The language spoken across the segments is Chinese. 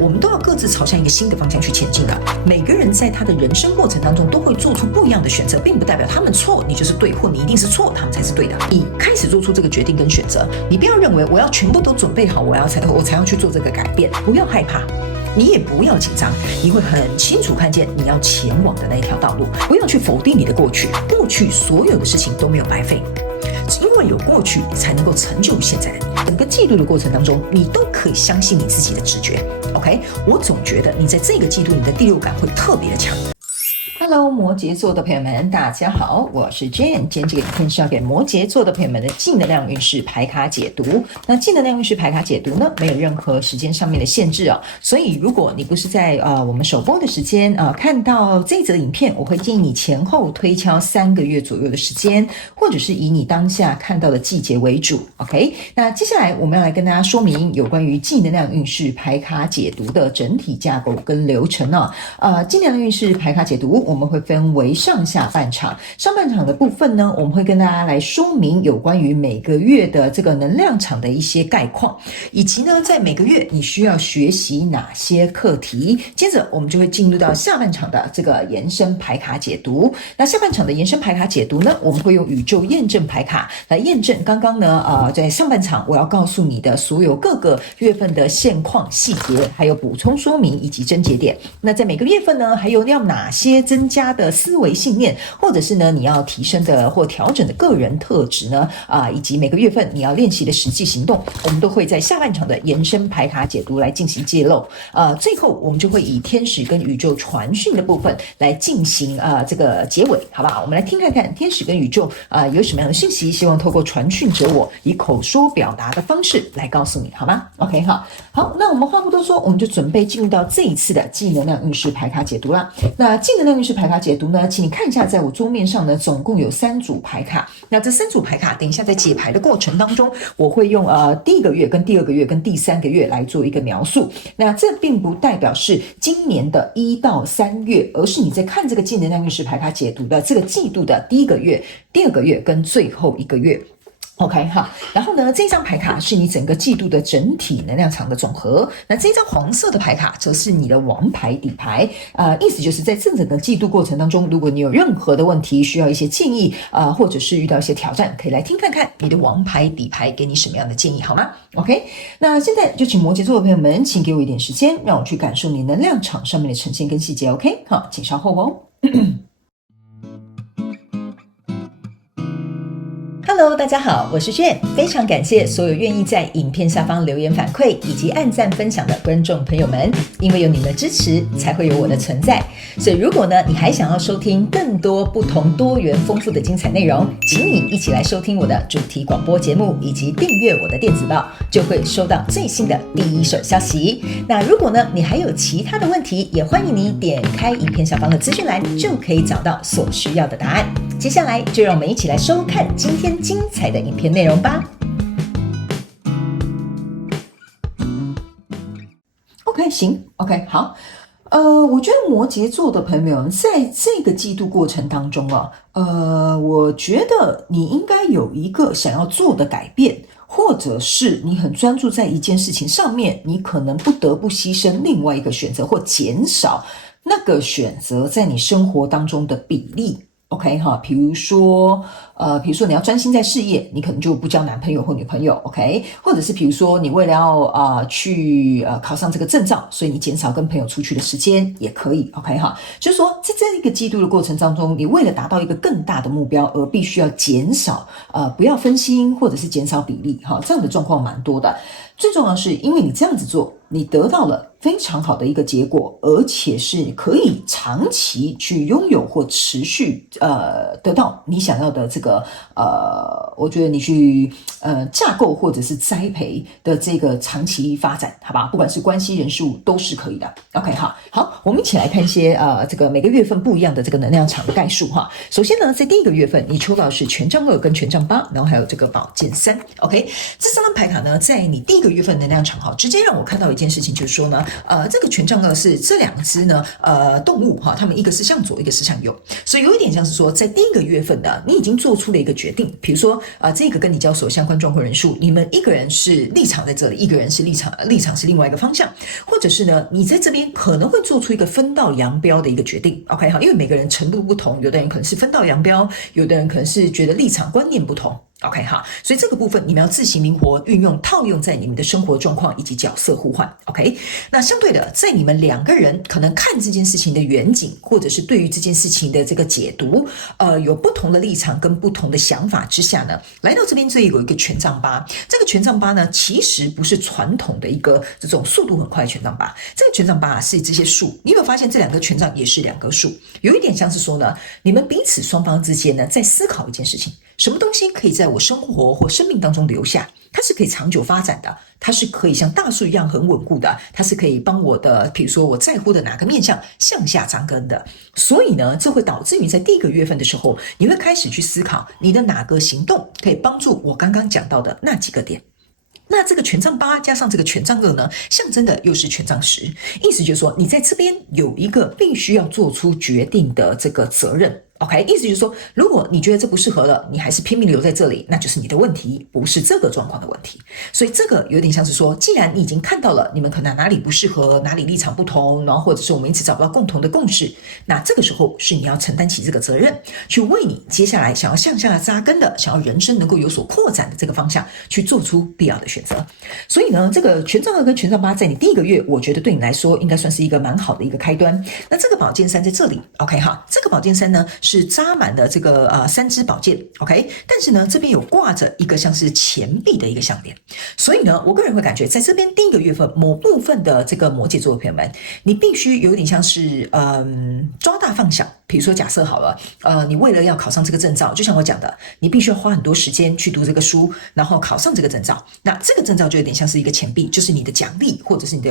我们都要各自朝向一个新的方向去前进了。每个人在他的人生过程当中都会做出不一样的选择，并不代表他们错你就是对，或你一定是错他们才是对的。你开始做出这个决定跟选择，你不要认为我要全部都准备好，我才要去做这个改变，不要害怕。你也不要紧张，你会很清楚看见你要前往的那一条道路。不要去否定你的过去，过去所有的事情都没有白费，因为有过去才能够成就现在的你。整个季度的过程当中，你都可以相信你自己的直觉。OK， 我总觉得你在这个季度你的第六感会特别的强。Hello， 摩羯座的朋友们，大家好，我是 Jane。今天这个影片是要给摩羯座的朋友们的净能量运势牌卡解读。那净能量运势牌卡解读呢，没有任何时间上面的限制哦。所以如果你不是在我们首播的时间看到这则影片，我会建议你前后推敲3个月左右的时间，或者是以你当下看到的季节为主。OK， 那接下来我们要来跟大家说明有关于净能量运势牌卡解读的整体架构跟流程哦。净能量运势牌卡解读，我们会分为上下半场。上半场的部分呢，我们会跟大家来说明有关于每个月的这个能量场的一些概况，以及呢，在每个月你需要学习哪些课题。接着我们就会进入到下半场的这个延伸牌卡解读。那下半场的延伸牌卡解读呢，我们会用宇宙验证牌卡来验证刚刚呢在上半场我要告诉你的所有各个月份的现况细节，还有补充说明以及症结点。那在每个月份呢，还有要哪些增加的思维信念，或者是呢你要提升的或调整的个人特质呢以及每个月份你要练习的实际行动，我们都会在下半场的延伸牌卡解读来进行揭露。最后我们就会以天使跟宇宙传讯的部分来进行这个结尾，好不好？我们来听看看天使跟宇宙有什么样的讯息，希望透过传讯者我以口说表达的方式来告诉你，好吗 ？OK， 好，那我们话不多说，我们就准备进入到这一次的净能量运势牌卡解读啦。那净能量运势牌卡解读呢，请你看一下，在我桌面上呢，总共有3组牌卡。那这3组牌卡，等一下在解牌的过程当中，我会用第1个月、跟第2个月、跟第3个月来做一个描述。那这并不代表是今年的1到3月，而是你在看这个净能量运势牌卡解读的这个季度的第1个月、第2个月跟最后1个月。OK 好，然后呢，这张牌卡是你整个季度的整体能量场的总和。那这张黄色的牌卡则是你的王牌底牌，意思就是在这整个季度过程当中，如果你有任何的问题需要一些建议或者是遇到一些挑战，可以来听看看你的王牌底牌给你什么样的建议，好吗 ？OK， 那现在就请摩羯座的朋友们，请给我一点时间，让我去感受你能量场上面的呈现跟细节。OK， 好，请稍后哦。Hello， 大家好，我是Jane，非常感谢所有愿意在影片下方留言反馈以及按赞分享的观众朋友们，因为有你们的支持，才会有我的存在。所以如果呢，你还想要收听更多不同多元丰富的精彩内容，请你一起来收听我的主题广播节目，以及订阅我的电子报，就会收到最新的第一手消息。那如果呢，你还有其他的问题，也欢迎你点开影片下方的资讯栏，就可以找到所需要的答案。接下来就让我们一起来收看今天精彩的影片内容吧。OK， 行 ，OK， 好。我觉得摩羯座的朋友们在这个季度过程当中我觉得你应该有一个想要做的改变，或者是你很专注在一件事情上面，你可能不得不牺牲另外一个选择，或减少那个选择在你生活当中的比例。OK 哈，比如说你要专心在事业，你可能就不交男朋友或女朋友 ，OK， 或者是比如说你为了要去考上这个证照，所以你减少跟朋友出去的时间也可以 ，OK 哈，就是说在这一个季度的过程当中，你为了达到一个更大的目标而必须要减少不要分心或者是减少比例哈，这样的状况蛮多的。最重要的是，因为你这样子做，你得到了非常好的一个结果，而且是可以长期去拥有或持续得到你想要的这个我觉得你去架构或者是栽培的这个长期发展，好吧？不管是关系人事物都是可以的。OK， 好，我们一起来看一些这个每个月份不一样的这个能量场的概述哈。首先呢，在第1个月份，你抽到的是权杖2跟权杖8，然后还有这个宝剑3。OK， 这3张牌卡呢，在你第1个月份能量场哈，直接让我看到一件事情，就是说呢，这个权杖二是这两只呢动物哈，它们一个是向左，一个是向右，所以有一点像是说，在第一个月份呢，你已经做出了一个决定，比如说这个跟你交手相关状况人数，你们一个人是立场在这里，一个人是立场是另外一个方向，或者是呢，你在这边可能会做出一个分道扬镳的一个决定 ，OK 哈，因为每个人程度不同，有的人可能是分道扬镳，有的人可能是觉得立场观念不同。OK 哈，所以这个部分你们要自行灵活运用套用在你们的生活状况以及角色互换。OK， 那相对的，在你们两个人可能看这件事情的远景，或者是对于这件事情的这个解读，有不同的立场跟不同的想法之下呢，来到这边这里有一个权杖八，这个权杖八呢，其实不是传统的一个这种速度很快的权杖八，这个权杖八是这些树，你有没有发现这两个权杖也是两棵树，有一点像是说呢，你们彼此双方之间呢在思考一件事情。什么东西可以在我生活或生命当中留下？它是可以长久发展的，它是可以像大树一样很稳固的，它是可以帮我的，比如说我在乎的哪个面向向下扎根的。所以呢，这会导致于在第一个月份的时候，你会开始去思考你的哪个行动可以帮助我刚刚讲到的那几个点。那这个权杖八加上这个权杖二呢，象征的又是权杖10，意思就是说你在这边有一个必须要做出决定的这个责任。OK， 意思就是说，如果你觉得这不适合了，你还是拼命留在这里，那就是你的问题，不是这个状况的问题。所以这个有点像是说，既然你已经看到了你们可能哪里不适合，哪里立场不同，然后或者是我们一直找不到共同的共识，那这个时候是你要承担起这个责任，去为你接下来想要向下扎根的，想要人生能够有所扩展的这个方向，去做出必要的选择。所以呢，这个权杖二跟权杖八在你第一个月，我觉得对你来说应该算是一个蛮好的一个开端。那这个宝剑三在这里 ，OK 哈，这个宝剑三呢是扎满了这个3支宝剑 ，OK， 但是呢这边有挂着一个像是钱币的一个项链，所以呢我个人会感觉在这边第一个月份某部分的这个摩羯座的朋友们，你必须有点像是抓大放小。比如说假设好了，你为了要考上这个证照，就像我讲的，你必须要花很多时间去读这个书，然后考上这个证照。那这个证照就有点像是一个钱币，就是你的奖励，或者是你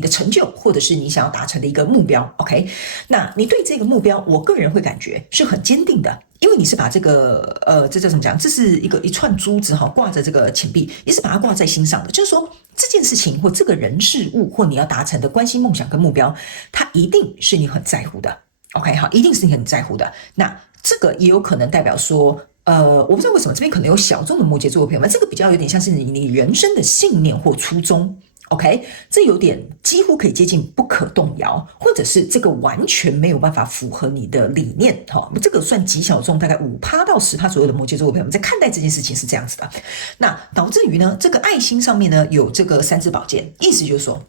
的成就，或者是你想要达成的一个目标。OK， 那你对这个目标，我个人会感觉是很坚定的。因为你是把这个这叫怎么讲？这是一串珠子哈，挂着这个钱币，你是把它挂在心上的。就是说这件事情或这个人事物或你要达成的关心、梦想跟目标，它一定是你很在乎的。OK， 好，一定是你很在乎的。那这个也有可能代表说，我不知道为什么这边可能有小众的摩羯座的朋友们，这个比较有点像是你人生的信念或初衷。OK， 这有点几乎可以接近不可动摇，或者是这个完全没有办法符合你的理念。这个算极小众，大概5%到10%左右的摩羯座的朋友们在看待这件事情是这样子的。那导致于呢，这个爱心上面呢有这个3支宝剑，意思就是说。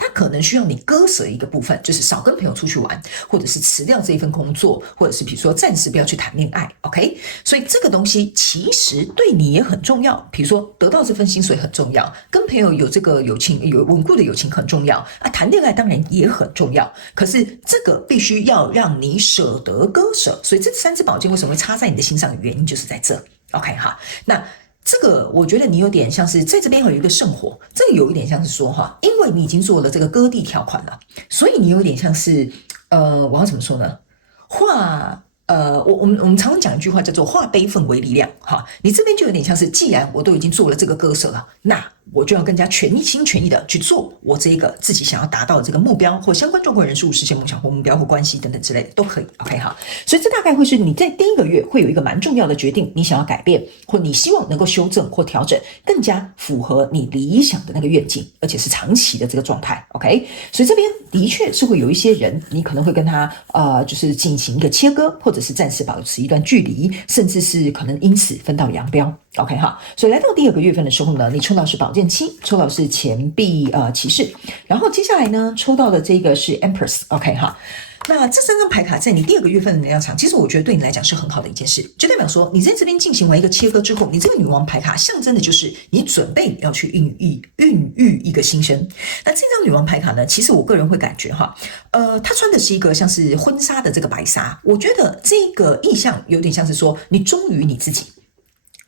他可能需要你割舍一个部分，就是少跟朋友出去玩，或者是辞掉这一份工作，或者是比如说暂时不要去谈恋爱 ，OK？ 所以这个东西其实对你也很重要，比如说得到这份薪水很重要，跟朋友有这个友情有稳固的友情很重要啊，谈恋爱当然也很重要，可是这个必须要让你舍得割舍，所以这3支宝剑为什么会插在你的心上的原因就是在这 ，OK 哈？那。这个我觉得你有点像是在这边有一个圣火，这个有一点像是说哈，因为你已经做了这个割地条款了，所以你有点像是我要怎么说呢？我们常常讲一句话叫做化悲愤为力量哈，你这边就有点像是，既然我都已经做了这个割舍了，那我就要更加全心全意的去做我这一个自己想要达到的这个目标或相关状况人数，实现梦想或目标或关系等等之类的都可以 OK 哈，所以这大概会是你在第一个月会有一个蛮重要的决定，你想要改变或你希望能够修正或调整，更加符合你理想的那个愿景，而且是长期的这个状态 OK， 所以这边的确是会有一些人，你可能会跟他就是进行一个切割，或者是暂时保持一段距离，甚至是可能因此分道扬镳 OK 哈，所以来到第2个月份的时候呢，你抽到是宝剑7，抽到是钱币骑士，然后接下来呢抽到的这个是 Empress OK 哈。那这3张牌卡在你第2个月份的能量场，其实我觉得对你来讲是很好的一件事，就代表说你在这边进行完一个切割之后，你这个女王牌卡象征的就是你准备要去孕育一个新生。那这张女王牌卡呢，其实我个人会感觉哈，她穿的是一个像是婚纱的这个白纱，我觉得这个意象有点像是说你忠于你自己。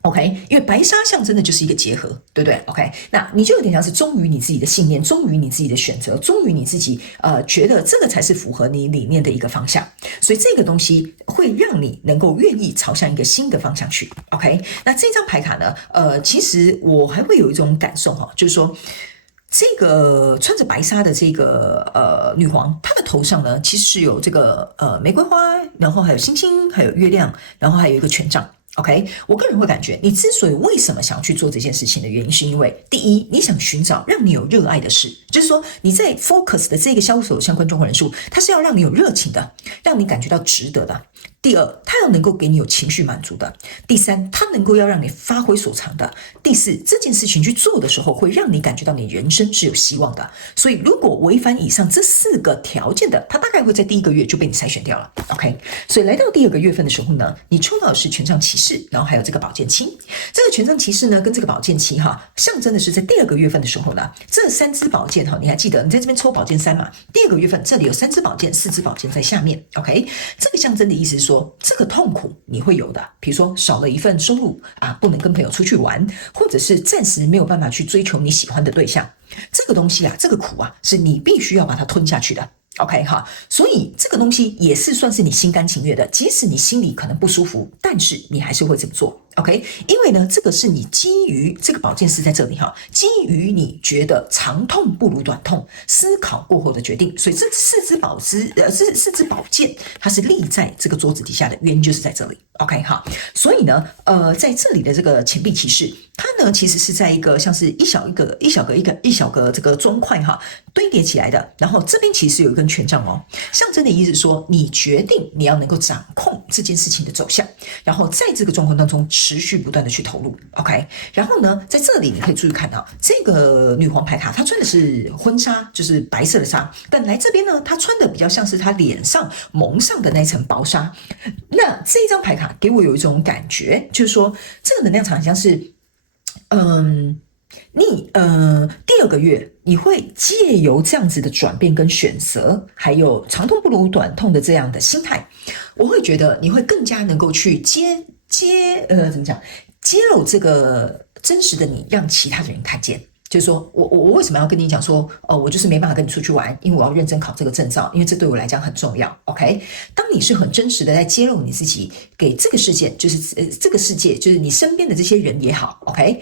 OK， 因为白纱象征的就是一个结合，对不对 ？OK， 那你就有点像是忠于你自己的信念，忠于你自己的选择，忠于你自己，觉得这个才是符合你理念的一个方向，所以这个东西会让你能够愿意朝向一个新的方向去。OK， 那这张牌卡呢，其实我还会有一种感受哈，就是说。这个穿着白纱的这个女皇，她的头上呢其实是有这个玫瑰花，然后还有星星，还有月亮，然后还有一个权杖。OK， 我个人会感觉，你之所以为什么想要去做这件事情的原因，是因为第一，你想寻找让你有热爱的事，就是说你在 focus 的这个销售相关状况人数，它是要让你有热情的，让你感觉到值得的。第二，它要能够给你有情绪满足的。第三，它能够要让你发挥所长的。第四，这件事情去做的时候，会让你感觉到你人生是有希望的。所以，如果违反以上这4个条件的，它大概会在第1个月就被你筛选掉了。OK， 所以来到第2个月份的时候呢，你抽到的是权杖骑士，然后还有这个宝剑七。这个权杖骑士呢，跟这个宝剑七象征的是在第2个月份的时候呢，这3支宝剑你还记得你在这边抽宝剑3嘛？第2个月份这里有3支宝剑，4支宝剑在下面。OK， 这个象征的意思是说，这个痛苦你会有的，比如说少了一份收入不能跟朋友出去玩，或者是暂时没有办法去追求你喜欢的对象，这个东西这个苦是你必须要把它吞下去的。OK 所以这个东西也是算是你心甘情愿的，即使你心里可能不舒服，但是你还是会这么做。OK， 因为呢，这个是你基于这个宝剑四在这里基于你觉得长痛不如短痛，思考过后的决定，所以这4支宝剑，它是立在这个桌子底下的原因就是在这里。OK 所以呢，在这里的这个钱币骑士，它呢其实是在一个像是一小个这个砖块堆叠起来的，然后这边其实有一根权杖象征的意思是说，你决定你要能够掌控这件事情的走向，然后在这个状况当中持续不断的去投入。OK， 然后呢，在这里你可以注意看到这个女皇牌卡，她穿的是婚纱，就是白色的纱，但来这边呢，她穿的比较像是她脸上蒙上的那层薄纱。那这一张牌卡给我有一种感觉，就是说这个能量场好像是你第2个月你会借由这样子的转变跟选择，还有长痛不如短痛的这样的心态，我会觉得你会更加能够去揭露这个真实的你，让其他的人看见。就是说我为什么要跟你讲说，我就是没办法跟你出去玩，因为我要认真考这个证照，因为这对我来讲很重要。OK， 当你是很真实的在揭露你自己给这个世界，就是这个世界，就是你身边的这些人也好 ，OK。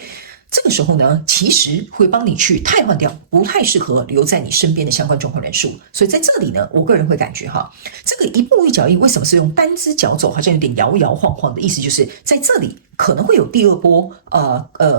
这个时候呢，其实会帮你去汰换掉不太适合留在你身边的相关状况人数。所以在这里呢，我个人会感觉这个一步一脚印为什么是用单只脚走，好像有点摇摇晃晃的意思，就是在这里可能会有第2波，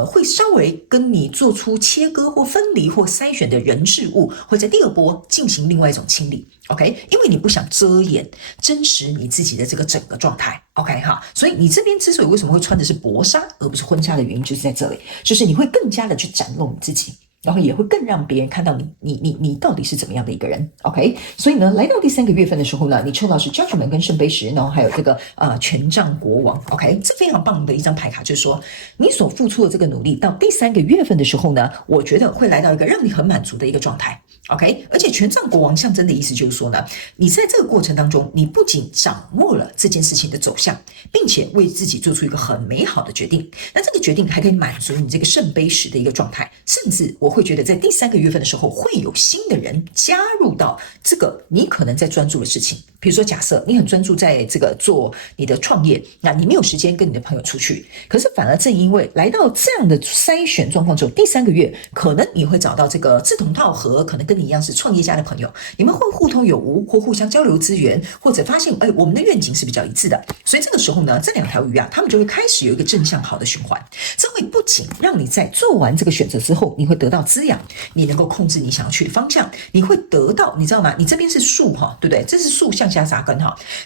会稍微跟你做出切割或分离或筛选的人事物，会在第2波进行另外一种清理。OK， 因为你不想遮掩真实你自己的这个整个状态。OK 所以你这边之所以为什么会穿的是薄纱而不是婚纱的原因，就是在这里，就是你会更加的去展露你自己，然后也会更让别人看到你到底是怎么样的一个人。 OK， 所以呢，来到第3个月份的时候呢，你抽到是 Judgment 跟圣杯十，然后还有这个权杖国王。 OK， 这非常棒的一张牌卡，就是说你所付出的这个努力到第3个月份的时候呢，我觉得会来到一个让你很满足的一个状态。OK， 而且权杖国王象征的意思就是说呢，你在这个过程当中，你不仅掌握了这件事情的走向，并且为自己做出一个很美好的决定，那这个决定还可以满足你这个圣杯十的一个状态，甚至我会觉得在第3个月份的时候，会有新的人加入到这个你可能在专注的事情。比如说假设你很专注在这个做你的创业，那你没有时间跟你的朋友出去，可是反而正因为来到这样的筛选状况之后，第3个月可能你会找到这个志同道合，可能跟你一样是创业家的朋友，你们会互通有无，或互相交流资源，或者发现我们的愿景是比较一致的。所以这个时候呢，这2条鱼他们就会开始有一个正向好的循环。这会不仅让你在做完这个选择之后，你会得到滋养，你能够控制你想要去的方向，你会得到，你知道吗？你这边是树对不对？这是树向下扎根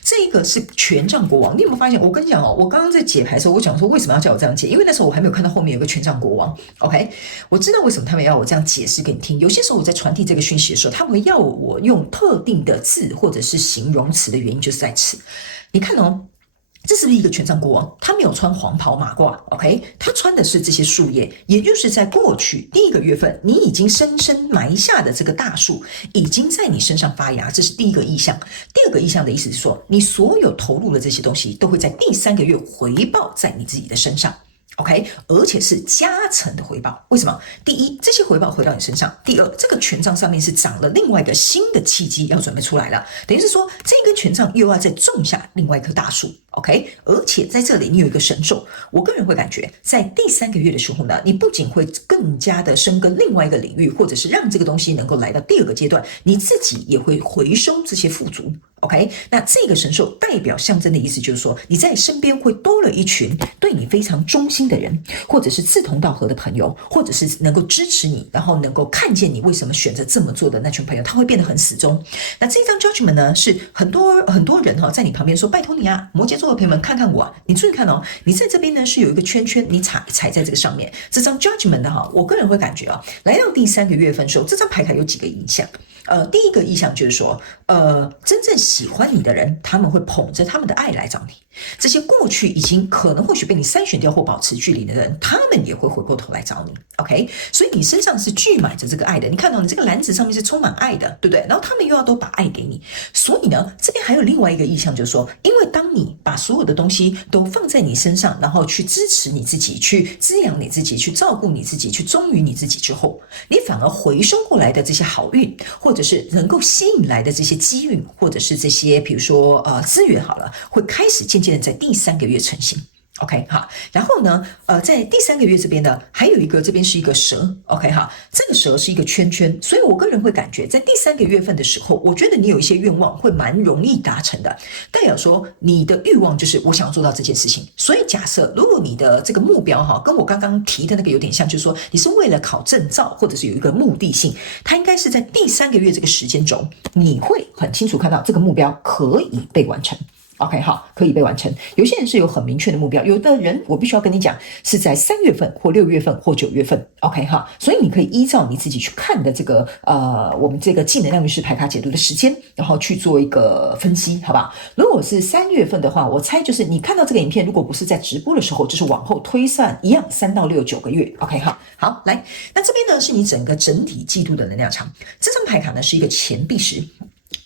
这个是权杖国王。你有没有发现？我跟你讲我刚刚在解牌的时候，我讲说为什么要叫我这样解，因为那时候我还没有看到后面有个权杖国王。OK， 我知道为什么他们要我这样解释给你听。有些时候我在传递这个讯息的时候，他们会要我用特定的字或者是形容词的原因就是在此。你看这是不是一个权杖国王？他没有穿黄袍马褂 ，OK， 他穿的是这些树叶，也就是在过去第1个月份，你已经深深埋下的这个大树，已经在你身上发芽，这是第1个意象。第2个意象的意思是说，你所有投入的这些东西，都会在第3个月回报在你自己的身上。OK， 而且是加成的回报。为什么？第一，这些回报回到你身上；第二，这个权杖上面是长了另外一个新的契机要准备出来了，等于是说这根权杖又要再种下另外一棵大树。OK， 而且在这里你有一个神兽，我个人会感觉在第3个月的时候呢，你不仅会更加的深耕另外一个领域，或者是让这个东西能够来到第2个阶段，你自己也会回收这些富足。OK， 那这个神兽代表象征的意思就是说，你在身边会多了一群对你非常忠心的人，或者是志同道合的朋友，或者是能够支持你，然后能够看见你为什么选择这么做的那群朋友，他会变得很死忠。那这张 Judgment 呢，是很多人在你旁边说，拜托你啊，摩羯座的朋友们看看我啊，你注意看哦，你在这边呢是有一个圈圈，你踩在这个上面。这张 Judgment 的我个人会感觉来到第3个月份的时候，这张牌卡有几个影响。第一个意象就是说，真正喜欢你的人，他们会捧着他们的爱来找你。这些过去已经可能或许被你筛选掉或保持距离的人，他们也会回过头来找你。OK， 所以你身上是聚满着这个爱的。你看到你这个篮子上面是充满爱的，对不对？然后他们又要都把爱给你。所以呢，这边还有另外一个意象，就是说，因为当你把所有的东西都放在你身上，然后去支持你自己，去滋养你自己，去照顾你自己，去忠于你自己之后，你反而回收过来的这些好运，或者是能够吸引来的这些机运，或者是这些比如说资源好了，会开始渐渐的在第3个月成型。OK 哈，然后呢，在第3个月这边呢，还有一个这边是一个蛇 ，OK 哈，这个蛇是一个圈圈，所以我个人会感觉在第3个月份的时候，我觉得你有一些愿望会蛮容易达成的，代表说你的欲望就是我想做到这件事情。所以假设如果你的这个目标跟我刚刚提的那个有点像，就是说你是为了考证照，或者是有一个目的性，它应该是在第3个月这个时间轴，你会很清楚看到这个目标可以被完成。OK 好，可以被完成。有些人是有很明确的目标，有的人我必须要跟你讲是在3月份或6月份或9月份。OK 哈，所以你可以依照你自己去看的这个我们这个技能量运势牌卡解读的时间，然后去做一个分析，好吧？如果是3月份的话，我猜就是你看到这个影片，如果不是在直播的时候，就是往后推算一样3到6 9个月。OK 哈，好来，那这边呢是你整个整体季度的能量场。这张牌卡呢是一个钱币石。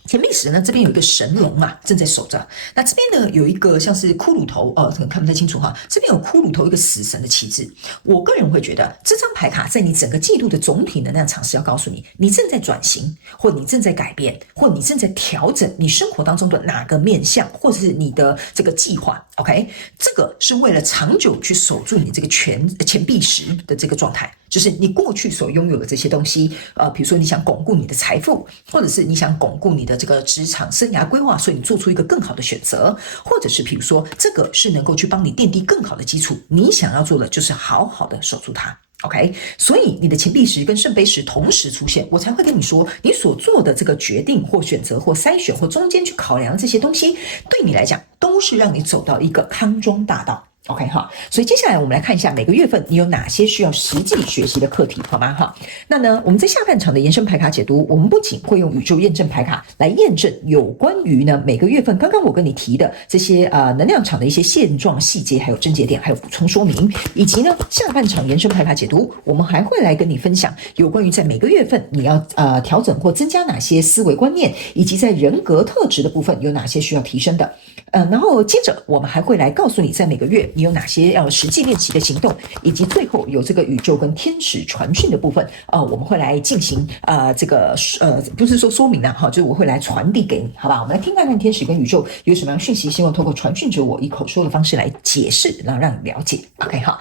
钱币石呢，这边有一个神龙正在守着。那这边呢有一个像是骷髅头，可能看不太清楚哈。这边有骷髅头一个死神的旗帜。我个人会觉得这张牌卡在你整个季度的总体能量场是要告诉你，你正在转型，或你正在改变，或你正在调整你生活当中的哪个面向，或者是你的这个计划。OK， 这个是为了长久去守住你这个钱币石的这个状态。就是你过去所拥有的这些东西，比如说你想巩固你的财富，或者是你想巩固你的这个职场生涯规划，所以你做出一个更好的选择，或者是比如说这个是能够去帮你奠定更好的基础，你想要做的就是好好的守住它。OK， 所以你的钱币石跟圣杯石同时出现，我才会跟你说，你所做的这个决定或选择或筛选或中间去考量这些东西，对你来讲都是让你走到一个康庄大道。OK 哈，所以接下来我们来看一下每个月份你有哪些需要实际学习的课题，好吗？哈，那呢，我们在下半场的延伸牌卡解读，我们不仅会用宇宙验证牌卡来验证有关于呢每个月份刚刚我跟你提的这些能量场的一些现状细节，还有症结点，还有补充说明，以及呢下半场延伸牌卡解读，我们还会来跟你分享有关于在每个月份你要调整或增加哪些思维观念，以及在人格特质的部分有哪些需要提升的。然后接着我们还会来告诉你，在每个月你有哪些要实际练习的行动，以及最后有这个宇宙跟天使传讯的部分，我们会来进行这个不是说说明就是我会来传递给你，好吧？我们来听看看天使跟宇宙有什么样的讯息，希望透过传讯者我以口说的方式来解释，然后让你了解。OK 好，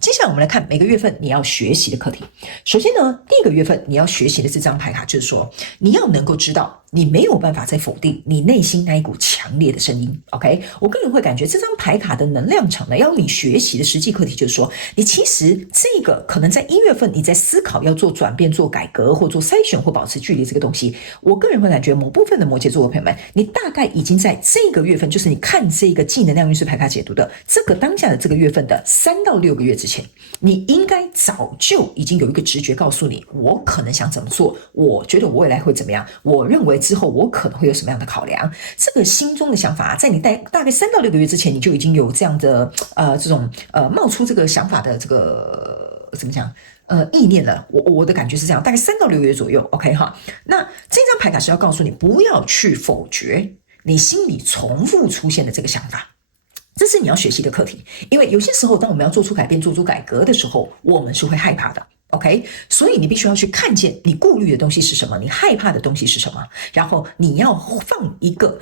接下来我们来看每个月份你要学习的课题。首先呢，第一个月份你要学习的这张牌卡就是说，你要能够知道你没有办法再否定你内心那一股强烈的声音。OK， 我个人会感觉这张牌卡的能量场呢，要你学习的实际课题就是说，你其实这个可能在1月份你在思考要做转变、做改革或做筛选或保持距离这个东西，我个人会感觉某部分的摩羯座的朋友们，你大概已经在这个月份，就是你看这个技能量运势牌卡解读的这个当下的这个月份的3到6个月之前，你应该早就已经有一个直觉告诉你，我可能想怎么做，我觉得我未来会怎么样，我认为之后我可能会有什么样的考量。这个心中的想法在你大概3到6个月之前，你就已经有这样的这种冒出这个想法的这个怎么讲意念了。我的感觉是这样，大概3到6个月左右。OK 哈，那这张牌卡是要告诉你，不要去否决你心里重复出现的这个想法。这是你要学习的课题，因为有些时候，当我们要做出改变、做出改革的时候，我们是会害怕的。OK， 所以你必须要去看见你顾虑的东西是什么，你害怕的东西是什么，然后你要放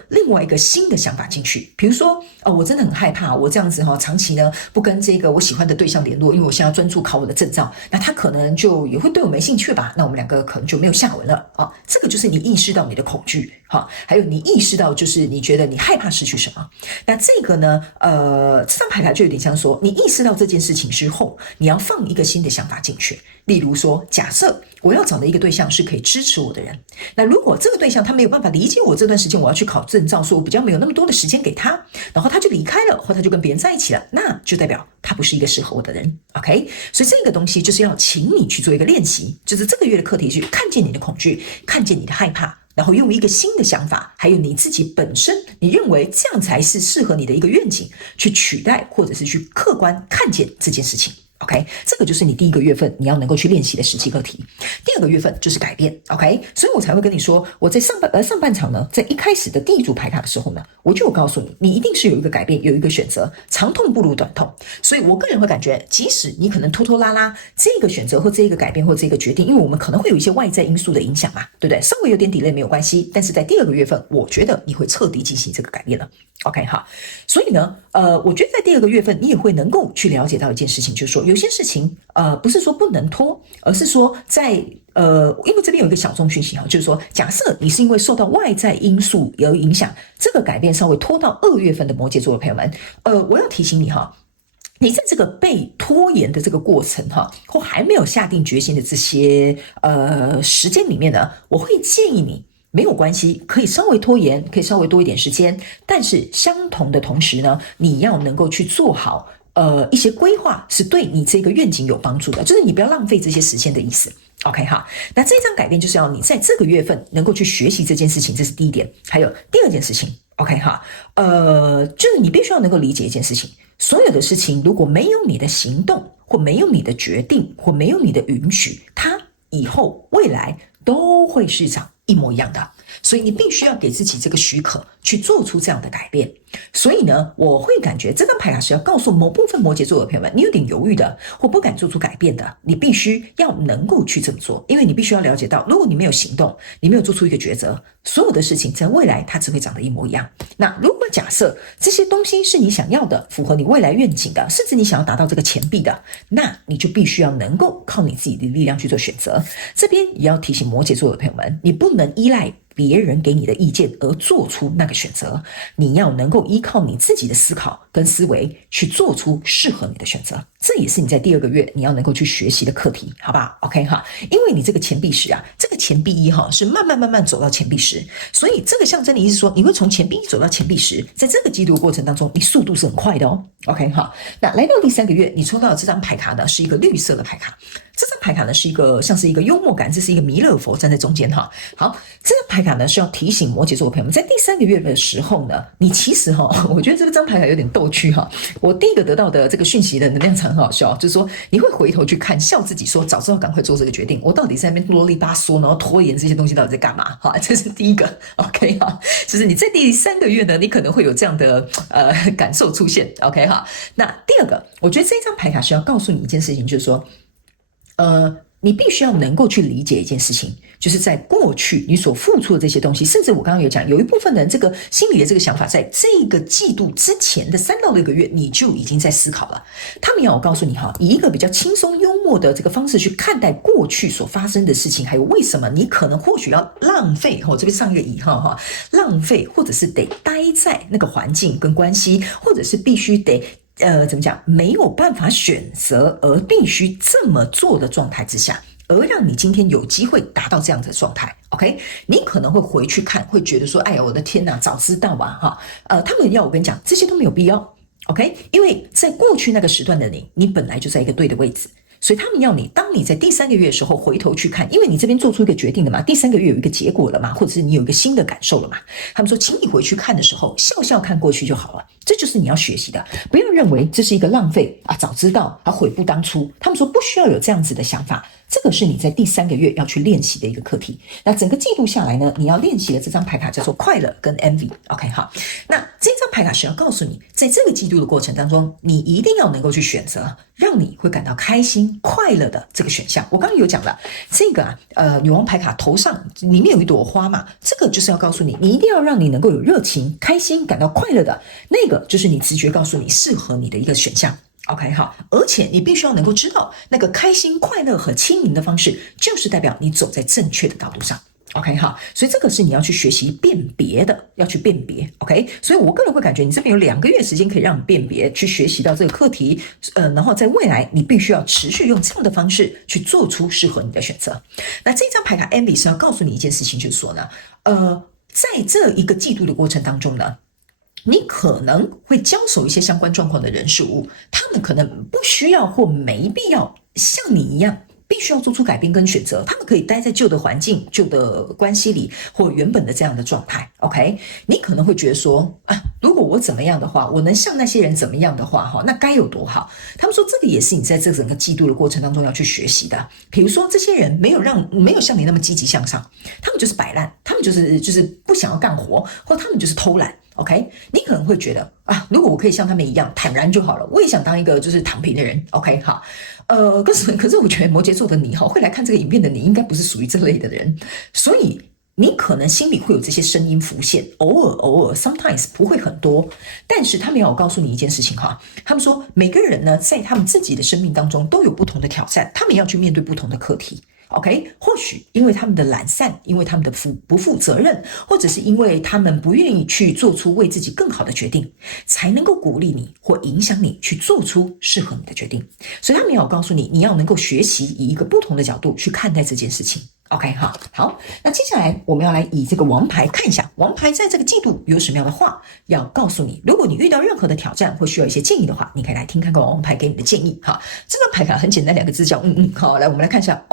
另外一个新的想法进去。比如说，我真的很害怕，我这样子长期呢不跟这个我喜欢的对象联络，因为我现在要专注考我的证照，那他可能就也会对我没兴趣吧，那我们两个可能就没有下文了啊。这个就是你意识到你的恐惧，还有你意识到就是你觉得你害怕失去什么。那这个呢，这张牌卡就有点像说，你意识到这件事情之后，你要放一个新的想法进去。例如说，假设我要找的一个对象是可以支持我的人，那如果这个对象他没有办法理解我这段时间我要去考证照，说我比较没有那么多的时间给他，然后他就离开了，或他就跟别人在一起了，那就代表他不是一个适合我的人。OK， 所以这个东西就是要请你去做一个练习，就是这个月的课题是看见你的恐惧，看见你的害怕，然后用一个新的想法，还有你自己本身你认为这样才是适合你的一个愿景，去取代或者是去客观看见这件事情。OK， 这个就是你第一个月份你要能够去练习的实际课题。第二个月份就是改变 ，OK， 所以我才会跟你说，我在上半场呢，在一开始的第一组牌卡的时候呢，我就有告诉你，你一定是有一个改变，有一个选择，长痛不如短痛。所以我个人会感觉，即使你可能拖拖拉拉这个选择或这个改变或这个决定，因为我们可能会有一些外在因素的影响嘛，对不对？稍微有点 delay 没有关系，但是在第二个月份，我觉得你会彻底进行这个改变了。OK 哈，所以呢，我觉得在第二个月份，你也会能够去了解到一件事情，就是说有些事情，不是说不能拖，而是说在因为这边有一个小众讯息哈，就是说，假设你是因为受到外在因素而影响，这个改变稍微拖到2月份的摩羯座的朋友们，我要提醒你哈。你在这个被拖延的这个过程或还没有下定决心的这些时间里面呢，我会建议你。没有关系，可以稍微拖延，可以稍微多一点时间，但是相同的同时呢，你要能够去做好一些规划，是对你这个愿景有帮助的，就是你不要浪费这些时间的意思。OK 哈，那这张改变就是要你在这个月份能够去学习这件事情，这是第一点。还有第二件事情 ，OK 哈，就是你必须要能够理解一件事情，所有的事情如果没有你的行动，或没有你的决定，或没有你的允许，它以后未来都会是长一模一样的，所以你必须要给自己这个许可去做出这样的改变。所以呢，我会感觉这张牌卡是要告诉某部分摩羯座的朋友们，你有点犹豫的或不敢做出改变的，你必须要能够去这么做，因为你必须要了解到，如果你没有行动，你没有做出一个抉择，所有的事情在未来它只会长得一模一样。那如果假设这些东西是你想要的，符合你未来愿景的，甚至你想要达到这个钱币的，那你就必须要能够靠你自己的力量去做选择。这边也要提醒摩羯座的朋友们，你不能依赖别人给你的意见而做出那个选择，你要能够依靠你自己的思考跟思维去做出适合你的选择，这也是你在第二个月你要能够去学习的课题，好不好 ？OK 哈，因为你这个钱币10啊，这个钱币1是慢慢走到钱币10，所以这个象征的意思说，你会从钱币1走到钱币10，在这个季度过程当中，你速度是很快的哦。OK 哈，那来到第3个月，你抽到的这张牌卡呢是一个绿色的牌卡。这张牌卡呢是一个像是一个幽默感，这是一个弥勒佛站在中间哈。好，这张牌卡呢是要提醒摩羯座的朋友们，在第3个月的时候呢，你其实我觉得这张牌卡有点逗趣哈。我第一个得到的这个讯息的能量场很好笑，就是说你会回头去看，笑自己说早知道赶快做这个决定，我到底在那边啰里吧嗦，然后拖延这些东西到底在干嘛？哈，这是第一个 OK 哈，就是你在第3个月呢，你可能会有这样的感受出现 OK 哈。那第二个，我觉得这张牌卡是要告诉你一件事情，就是说。你必须要能够去理解一件事情，就是在过去你所付出的这些东西，甚至我刚刚有讲，有一部分人这个心里的这个想法，在这个季度之前的3到6个月，你就已经在思考了。他们要我告诉你哈，以一个比较轻松幽默的这个方式去看待过去所发生的事情，还有为什么你可能或许要浪费，这边上一个1号哈，浪费或者是得待在那个环境跟关系，或者是必须得。怎么讲？没有办法选择而必须这么做的状态之下，而让你今天有机会达到这样的状态 ，OK？ 你可能会回去看，会觉得说：“哎呀，我的天哪，早知道啊！”哈，他们要我跟你讲，这些都没有必要 ，OK？ 因为在过去那个时段的你本来就在一个对的位置。所以他们要你，当你在第3个月的时候回头去看，因为你这边做出一个决定了嘛，第3个月有一个结果了嘛，或者是你有一个新的感受了嘛。他们说，请你回去看的时候，笑笑看过去就好了。这就是你要学习的，不要认为这是一个浪费啊，早知道啊，悔不当初。他们说不需要有这样子的想法，这个是你在第3个月要去练习的一个课题。那整个季度下来呢，你要练习的这张牌卡叫做快乐跟 envy。OK 好，那这张牌卡是要告诉你，在这个季度的过程当中，你一定要能够去选择让你会感到开心快乐的这个选项。我刚刚有讲了，这个女王牌卡头上里面有一朵花嘛，这个就是要告诉你，你一定要让你能够有热情开心感到快乐的那个，就是你直觉告诉你适合你的一个选项。OK 好，而且你必须要能够知道，那个开心快乐和亲民的方式，就是代表你走在正确的道路上。OK 哈，所以这个是你要去学习辨别的，要去辨别。OK， 所以我个人会感觉你这边有2个月时间可以让你辨别，去学习到这个课题。然后在未来你必须要持续用这样的方式去做出适合你的选择。那这张牌卡 Envy 是要告诉你一件事情，就是说呢，在这一个季度的过程当中呢，你可能会交手一些相关状况的人事物，他们可能不需要或没必要像你一样必须要做出改变跟选择，他们可以待在旧的环境、旧的关系里，或原本的这样的状态。OK， 你可能会觉得说如果我怎么样的话，我能像那些人怎么样的话，那该有多好。他们说这个也是你在这整个季度的过程当中要去学习的。比如说这些人没有像你那么积极向上，他们就是摆烂，他们就是不想要干活，或他们就是偷懒。OK， 你可能会觉得如果我可以像他们一样坦然就好了，我也想当一个就是躺平的人。OK， 好，可是我觉得摩羯座的你会来看这个影片的你，应该不是属于这类的人，所以你可能心里会有这些声音浮现，偶尔 sometimes 不会很多，但是他们要我告诉你一件事情他们说每个人呢在他们自己的生命当中都有不同的挑战，他们要去面对不同的课题。OK， 或许因为他们的懒散，因为他们的不负责任，或者是因为他们不愿意去做出为自己更好的决定，才能够鼓励你或影响你去做出适合你的决定。所以他们要告诉你，你要能够学习以一个不同的角度去看待这件事情。OK 好，那接下来我们要来以这个王牌看一下，王牌在这个季度有什么样的话要告诉你。如果你遇到任何的挑战或需要一些建议的话，你可以来听看看王牌给你的建议。这张牌卡很简单，2个字叫好，来我们来看一下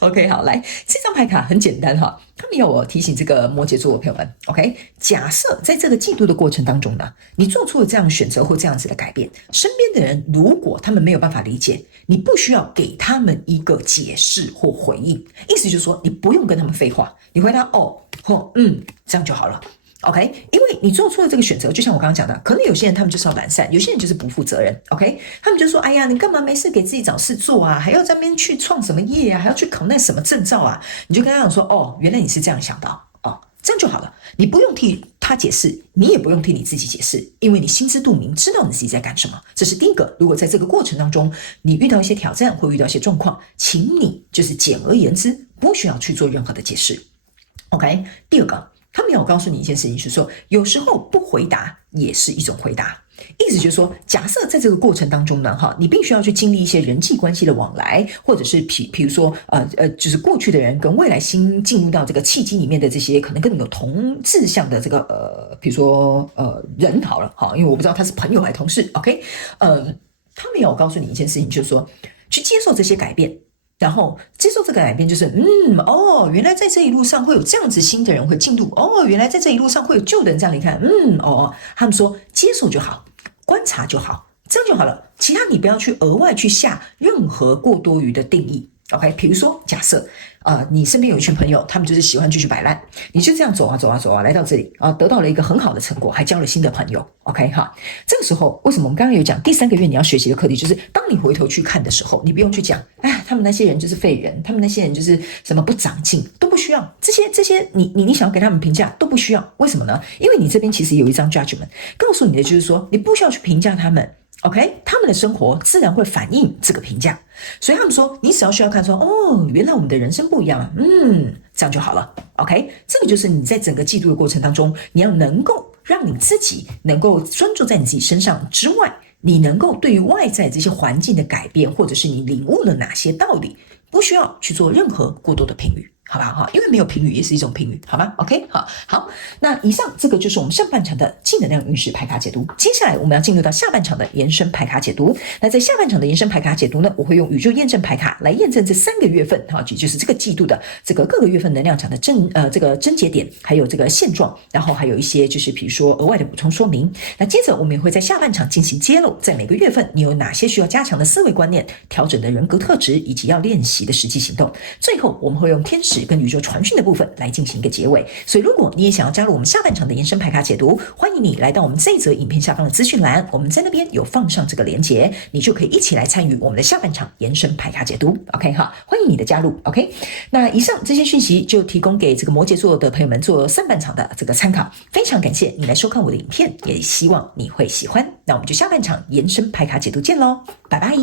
OK， 好，来这张牌卡很简单他们要我提醒这个摩羯座的朋友们 OK， 假设在这个季度的过程当中呢，你做出了这样的选择或这样子的改变，身边的人如果他们没有办法理解，你不需要给他们一个解释或回应，意思就是说你不用跟他们废话，你回答或这样就好了。OK， 因为你做出了这个选择，就像我刚刚讲的，可能有些人他们就是要懒散，有些人就是不负责任。OK， 他们就说哎呀，你干嘛没事给自己找事做啊，还要在那边去创什么业啊，还要去考那什么证照啊，你就跟他讲说原来你是这样想的这样就好了，你不用替他解释，你也不用替你自己解释，因为你心知肚明，知道你自己在干什么。这是第一个。如果在这个过程当中你遇到一些挑战或遇到一些状况，请你就是简而言之，不需要去做任何的解释。OK， 第二个，他们要告诉你一件事情，就是说有时候不回答也是一种回答。意思就是说，假设在这个过程当中呢，你必须要去经历一些人际关系的往来，或者是比如说就是过去的人跟未来新进入到这个契机里面的这些可能跟你有同志向的这个比如说人好了因为我不知道他是朋友还是同事 OK， 他们要我告诉你一件事情，就是说去接受这些改变。然后接受这个改变，就是原来在这一路上会有这样子新的人会进入，原来在这一路上会有旧的人这样离开，他们说接受就好，观察就好，这样就好了，其他你不要去额外去下任何过多余的定义。OK， 比如说假设你身边有一群朋友，他们就是喜欢继续摆烂，你就这样走啊来到这里得到了一个很好的成果，还交了新的朋友。OK 这个时候为什么我们刚刚有讲第3个月你要学习的课题，就是当你回头去看的时候，你不用去讲他们那些人就是废人，他们那些人就是什么不长进，都不需要这些你想要给他们评价都不需要。为什么呢？因为你这边其实有一张 judgment 告诉你的，就是说你不需要去评价他们。OK， 他们的生活自然会反映这个评价，所以他们说你只要需要看说原来我们的人生不一样这样就好了。OK， 这个就是你在整个季度的过程当中，你要能够让你自己能够专注在你自己身上之外，你能够对于外在这些环境的改变，或者是你领悟了哪些道理，不需要去做任何过多的评语。好吧因为没有评语也是一种评语，好吗 ？OK， 好，那以上这个就是我们上半场的净能量运势牌卡解读。接下来我们要进入到下半场的延伸牌卡解读。那在下半场的延伸牌卡解读呢，我会用宇宙验证牌卡来验证这3个月份也就是这个季度的这个各个月份能量场的这个症结点，还有这个现状，然后还有一些就是比如说额外的补充说明。那接着我们也会在下半场进行揭露，在每个月份你有哪些需要加强的思维观念、调整的人格特质，以及要练习的实际行动。最后我们会用天使使跟宇宙传讯的部分来进行一个结尾。所以如果你也想要加入我们下半场的延伸牌卡解读，欢迎你来到我们这则影片下方的资讯栏，我们在那边有放上这个连结，你就可以一起来参与我们的下半场延伸牌卡解读。OK 哈，欢迎你的加入。OK， 那以上这些讯息就提供给这个摩羯座的朋友们做上半场的这个参考。非常感谢你来收看我的影片，也希望你会喜欢。那我们就下半场延伸牌卡解读见喽，拜拜。